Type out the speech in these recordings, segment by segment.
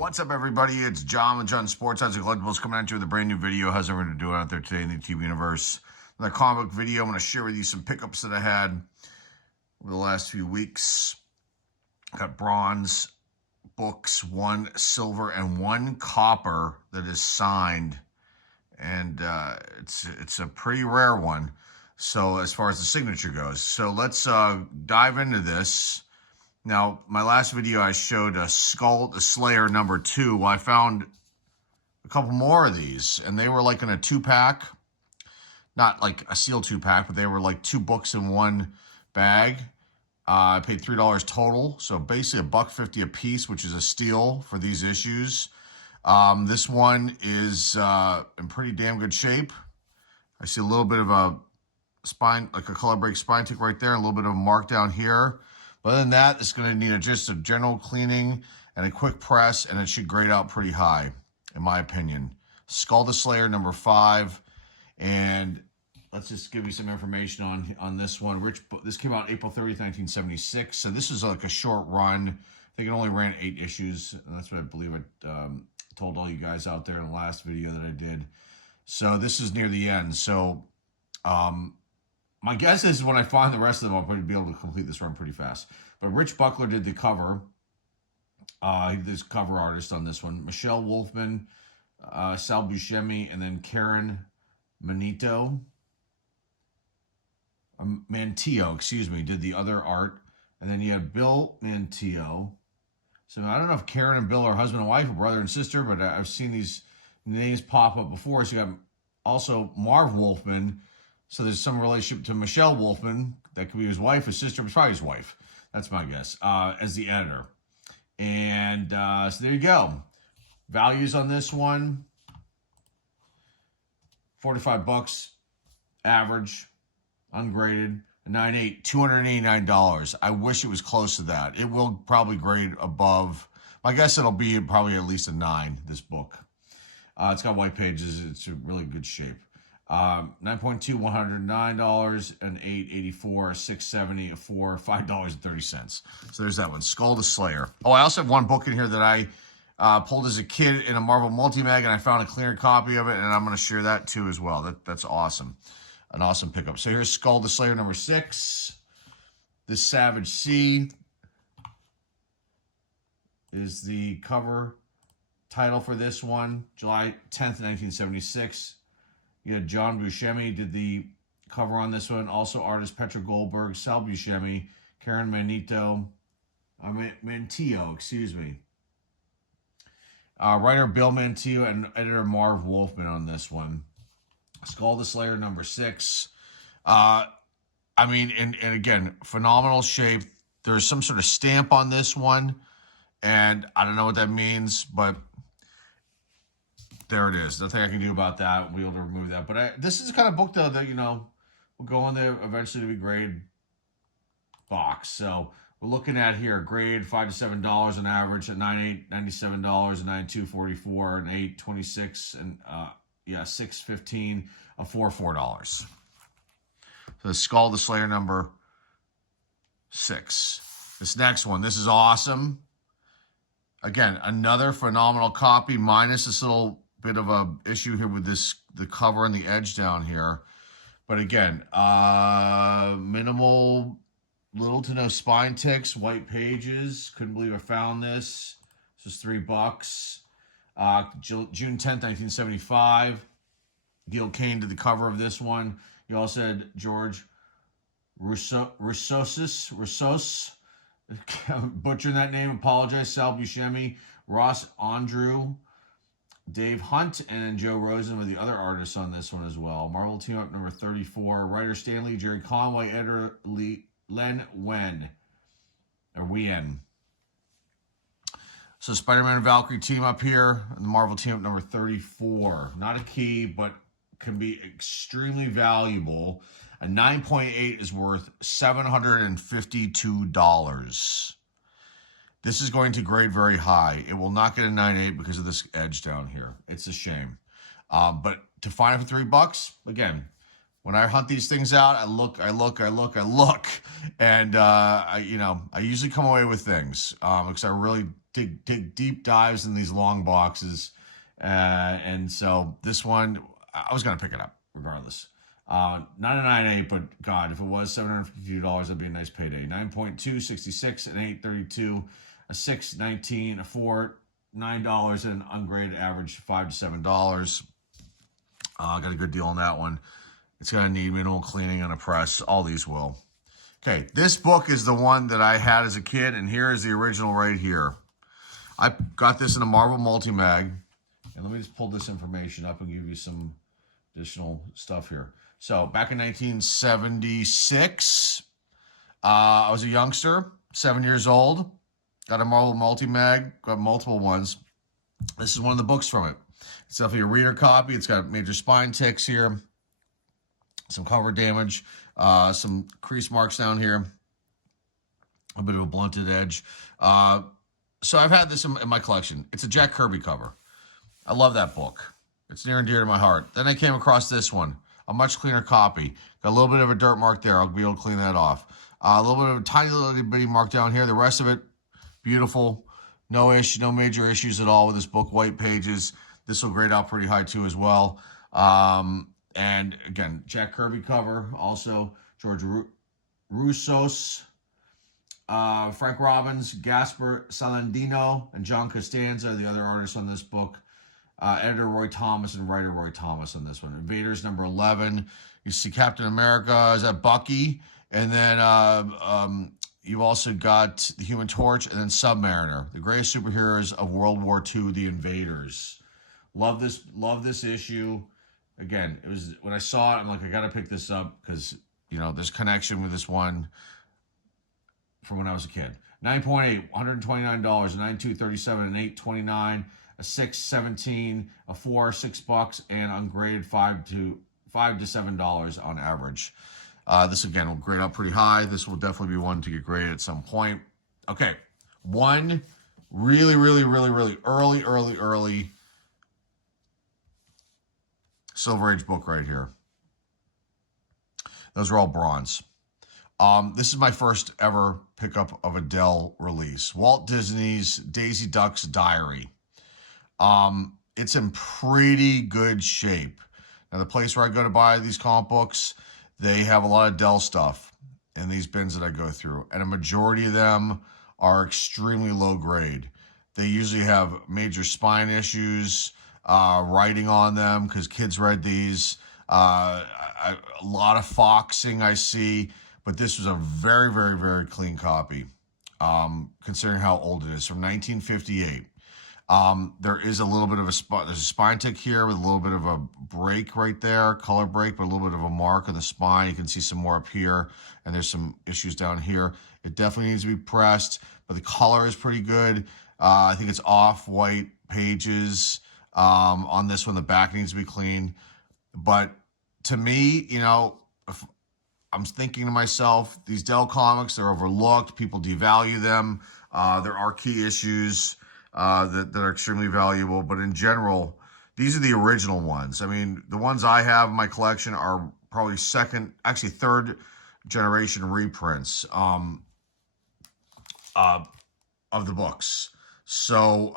What's up, everybody? It's John with John Sports Odds and Collectibles coming at you with a brand new video. How's everyone doing out there today in the TV universe? Another comic book video. I'm going to share with you some pickups that I had over the last few weeks. I got bronze books, 1 silver, and 1 copper that is signed, and it's a pretty rare one. So as far as the signature goes, so let's dive into this. Now, my last video I showed a Skull the Slayer number 2. Well, I found a couple more of these, and they were like in a 2-pack. Not like a sealed 2-pack, but they were like 2 books in 1 bag. I paid $3 total, so basically $1.50 a piece, which is a steal for these issues. This one is in pretty damn good shape. I see a little bit of a spine, like a color break spine tick right there, a little bit of a mark down here. But other than that, it's going to need just a general cleaning and a quick press, and it should grade out pretty high, in my opinion. Skull the Slayer number 5, and let's just give you some information on this one. This came out April 30th, 1976, so this is like a short run. I think it only ran 8 issues, and that's what I believe I told all you guys out there in the last video that I did. So this is near the end. So my guess is when I find the rest of them, I'll probably be able to complete this run pretty fast. But Rich Buckler did the cover. He's cover artist on this one. Michelle Wolfman, Sal Buscemi, and then Karen Mantillo, excuse me, did the other art. And then you had Bill Mantillo. So I don't know if Karen and Bill are husband and wife or brother and sister, but I've seen these names pop up before. So you got also Marv Wolfman. So there's some relationship to Michelle Wolfman. That could be his wife, his sister, but probably his wife. That's my guess, as the editor. And so there you go. Values on this one, $45 average, ungraded, 9.8, $289. I wish it was close to that. It will probably grade above. My guess it'll be probably at least a 9, this book. It's got white pages. It's in really good shape. 9.2, $109, an 8.84, 6.70, a 4, $5.30. So there's that one. Skull the Slayer. Oh, I also have one book in here that I pulled as a kid in a Marvel multi-mag, and I found a clearer copy of it, and I'm going to share that too as well. That's awesome. An awesome pickup. So here's Skull the Slayer number 6. This Savage Sea is the cover title for this one. July 10th, 1976. You had John Buscemi did the cover on this one. Also artist Petra Goldberg, Sal Buscemi, Karen Mantillo, excuse me. Writer Bill Mantillo and editor Marv Wolfman on this one. Skull the Slayer number 6. I mean, and again, phenomenal shape. There's some sort of stamp on this one, and I don't know what that means, but there it is. Nothing I can do about that. We'll be able to remove that. But this is the kind of book, though, that, you know, will go in there eventually to be grade box. So we're looking at here, grade $5 to $7 on average, at $9.8, $97, $9.2, $44, and $8, $26, and $6.15, a $4. So the Skull the Slayer number 6. This next one, this is awesome. Again, another phenomenal copy, minus this little bit of a issue here with the cover and the edge down here. But again, minimal, little to no spine ticks, white pages. Couldn't believe I found this. This is $3. June 10th, 1975. Gil Kane did the cover of this one. You also had George Roussos, butchering that name, apologize. Sal Buscemi, Ross Andrew, Dave Hunt, and Joe Rosen were the other artists on this one as well. Marvel Team Up number 34. Writer Stanley, Jerry Conway, editor Len Wien. So Spider-Man and Valkyrie team up here, and the Marvel Team Up number 34. Not a key, but can be extremely valuable. A 9.8 is worth $752. This is going to grade very high. It will not get a 9.8 because of this edge down here. It's a shame. But to find it for $3, again, when I hunt these things out, I look, and I usually come away with things because I really dig deep dives in these long boxes, and so this one I was gonna pick it up regardless. Not a 9.8, but God, if it was $752, that'd be a nice payday. 9.2, 66, an 8.32, a 6, 19, a 4, $9, and an ungraded average $5 to $7. I got a good deal on that one. It's going to need minimal cleaning on a press. All these will. Okay, this book is the one that I had as a kid, and here is the original right here. I got this in a Marvel multi-mag. And let me just pull this information up and give you some additional stuff here. So back in 1976, I was a youngster, 7 years old. Got a Marvel multi-mag, got multiple ones. This is one of the books from it. It's definitely a reader copy. It's got major spine ticks here, some cover damage, some crease marks down here, a bit of a blunted edge. So I've had this in my collection. It's a Jack Kirby cover. I love that book. It's near and dear to my heart. Then I came across this one, a much cleaner copy. Got a little bit of a dirt mark there. I'll be able to clean that off. A little bit of a tiny little bitty mark down here. The rest of it, beautiful. No issue, no major issues at all with this book. White pages. This will grade out pretty high too as well. And again, Jack Kirby cover. Also, George Roussos, Frank Robbins, Gasper Salandino, and John Costanza are the other artists on this book. Editor Roy Thomas and writer Roy Thomas on this one. Invaders number 11. You see Captain America, is that Bucky? And then you've also got the Human Torch and then Submariner, the greatest superheroes of World War II, the Invaders. Love this issue. Again, it was when I saw it, I'm like, I got to pick this up because there's connection with this one from when I was a kid. 9.8, $129, a 9.2, $37, an 8, $29, a 6, $17, a 4, $6, and ungraded $5 to $7 on average. This again will grade out pretty high. This will definitely be one to get graded at some point. Okay, one really early Silver Age book right here. Those are all bronze. This is my first ever pickup of a Dell release. Walt Disney's Daisy Duck's Diary. It's in pretty good shape. Now, the place where I go to buy these comic books, they have a lot of Dell stuff in these bins that I go through. And a majority of them are extremely low grade. They usually have major spine issues, writing on them because kids read these. A lot of foxing I see, but this was a very clean copy, considering how old it is, from 1958. There is a little bit of there's a spine tick here with a little bit of a break right there, color break, but a little bit of a mark on the spine. You can see some more up here, and there's some issues down here. It definitely needs to be pressed, but the color is pretty good. I think it's off-white pages on this one. The back needs to be cleaned. But to me, if I'm thinking to myself, these Dell comics, they're overlooked. People devalue them. There are key issues that are extremely valuable. But in general, these are the original ones. I mean, the ones I have in my collection are probably third generation reprints of the books. So,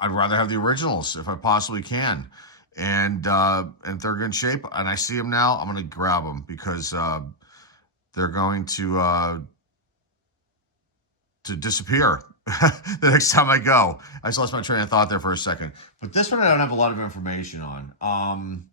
I'd rather have the originals if I possibly can. And if they're good shape and I see them now, I'm going to grab them because they're going to disappear the next time I go. I just lost my train of thought there for a second. But this one I don't have a lot of information on.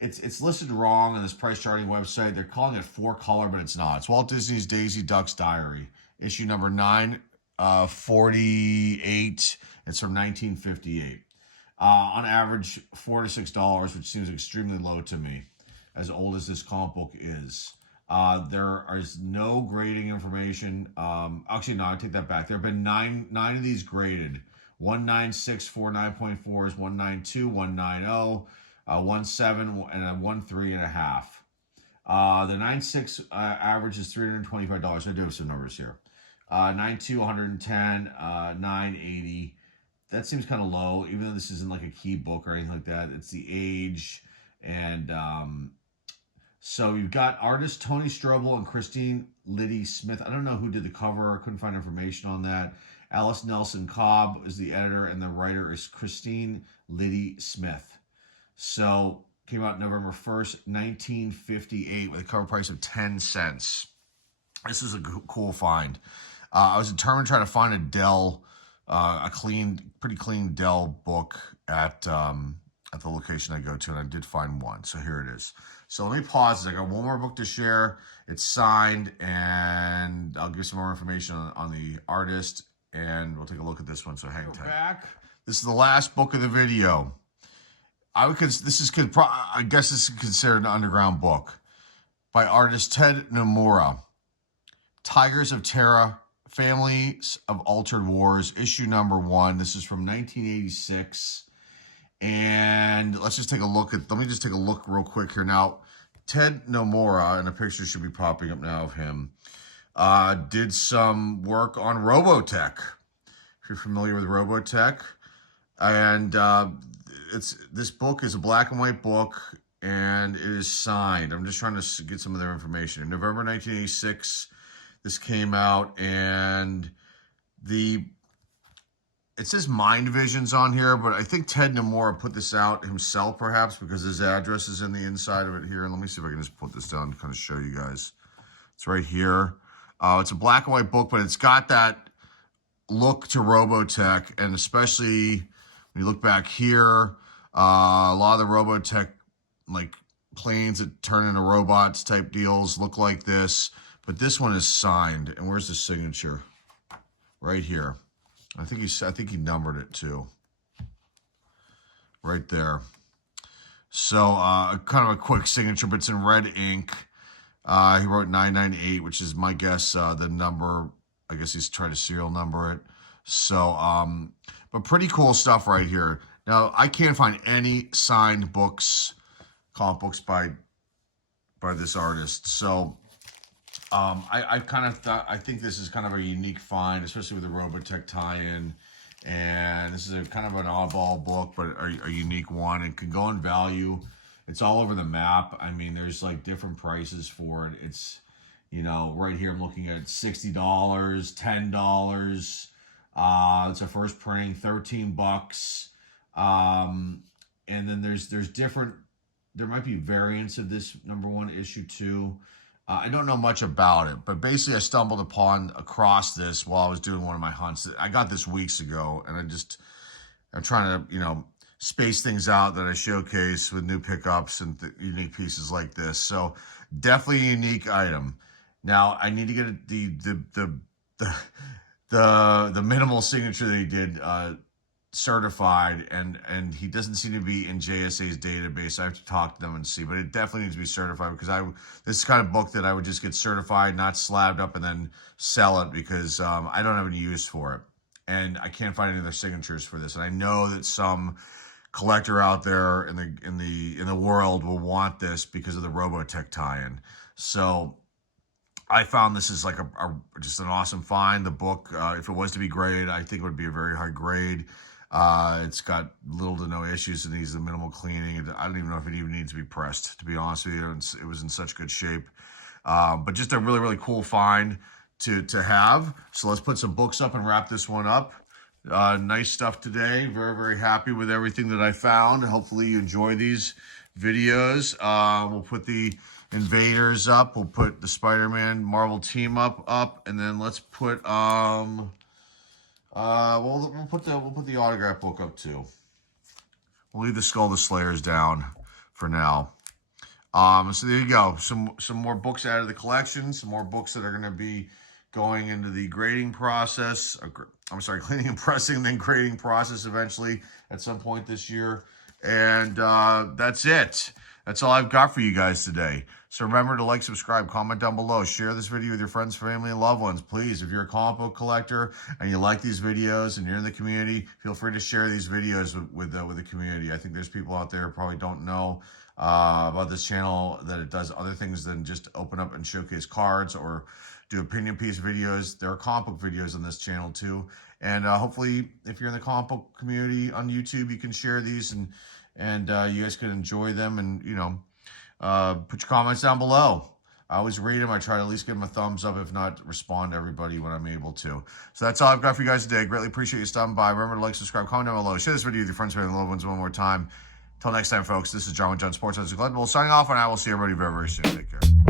It's listed wrong on this price charting website. They're calling it 4-color, but it's not. It's Walt Disney's Daisy Duck's Diary, issue number 948. It's from 1958. On average, $4 to $6, which seems extremely low to me, as old as this comic book is. There is no grading information. Actually, no, I take that back. There have been nine of these graded. 196 9.4s, 192, 190, 17, and a 13.5. The 96 average is $325. I do have some numbers here. 92, 110, 980. That seems kind of low, even though this isn't like a key book or anything like that. It's the age. And so you've got artists Tony Strobel and Christine Liddy Smith. I don't know who did the cover. I couldn't find information on that. Alice Nelson Cobb is the editor, and the writer is Christine Liddy Smith. So came out November 1st, 1958 with a cover price of 10 cents. This is a cool find. I was determined to try to find a Dell, pretty clean Dell book at the location I go to, and I did find one. So here it is. So let me pause. I got one more book to share. It's signed, and I'll give some more information on the artist, and we'll take a look at this one. So hang tight. Back. This is the last book of the video. I guess this is considered an underground book by artist Ted Nomura. Tigers of Terra, Families of Altered Wars, issue number 1. This is from 1986. And let me just take a look real quick here. Now, Ted Nomura, and a picture should be popping up now of him, did some work on Robotech. If you're familiar with Robotech. And this book is a black and white book, and it is signed. I'm just trying to get some of their information. In November 1986, this came out, and it says Mind Visions on here, but I think Ted Nomura put this out himself, perhaps, because his address is in the inside of it here. And let me see if I can just put this down to kind of show you guys. It's right here. It's a black and white book, but it's got that look to Robotech, and especially when you look back here, a lot of the Robotech, like planes that turn into robots type deals, look like this. But this one is signed, and where's the signature? Right here. I think he numbered it too. Right there. So kind of a quick signature, but it's in red ink. He wrote 998, which is my guess the number. I guess he's trying to serial number it. So, but pretty cool stuff right here. Now, I can't find any signed books, comic books by this artist. So, I think this is kind of a unique find, especially with the Robotech tie-in. And this is a kind of an oddball book, but a unique one. It can go in value. It's all over the map. I mean, there's like different prices for it. It's, right here I'm looking at $60, $10. It's a first printing, $13. And then there's different. There might be variants of this #1 issue too. I don't know much about it, but basically I stumbled across this while I was doing one of my hunts. I got this weeks ago, and I'm trying to, space things out that I showcase with new pickups and unique pieces like this. So definitely a unique item. Now I need to get the minimal signature that he did certified, and he doesn't seem to be in JSA's database. I have to talk to them and see, but it definitely needs to be certified, because this is the kind of book that I would just get certified, not slabbed up and then sell it, because I don't have any use for it, and I can't find any other signatures for this. And I know that some collector out there in the world will want this because of the Robotech tie-in. So I found this is like just an awesome find. The book, if it was to be graded, I think it would be a very high grade. It's got little to no issues. It needs a minimal cleaning. I don't even know if it even needs to be pressed, to be honest with you. It was in such good shape. But just a really, really cool find to have. So let's put some books up and wrap this one up. Nice stuff today. Very, very happy with everything that I found. Hopefully you enjoy these videos. We'll put the Invaders up. We'll put the Spider-Man Marvel team up, and then let's put we'll put the autograph book up too. We'll leave the Skull of the Slayers down for now. So there you go. Some more books out of the collection. Some more books that are going to be going into the grading process. I'm sorry, cleaning and pressing, then grading process eventually at some point this year. And that's it. That's all I've got for you guys today. So remember to like, subscribe, comment down below, share this video with your friends, family, and loved ones. Please, if you're a comic book collector and you like these videos and you're in the community, feel free to share these videos with the community. I think there's people out there who probably don't know about this channel, that it does other things than just open up and showcase cards or do opinion piece videos. There are comic book videos on this channel too. And hopefully, if you're in the comic book community on YouTube, you can share these and and you guys can enjoy them, and put your comments down below. I always read them. I try to at least give them a thumbs up, if not respond to everybody when I'm able to. So that's all I've got for you guys today. Greatly appreciate you stopping by. Remember to like, subscribe, comment down below. Share this video with your friends, family, and loved ones one more time. Until next time, folks, this is John with John Sports Collectibles signing off, and I will see everybody very, very soon. Take care.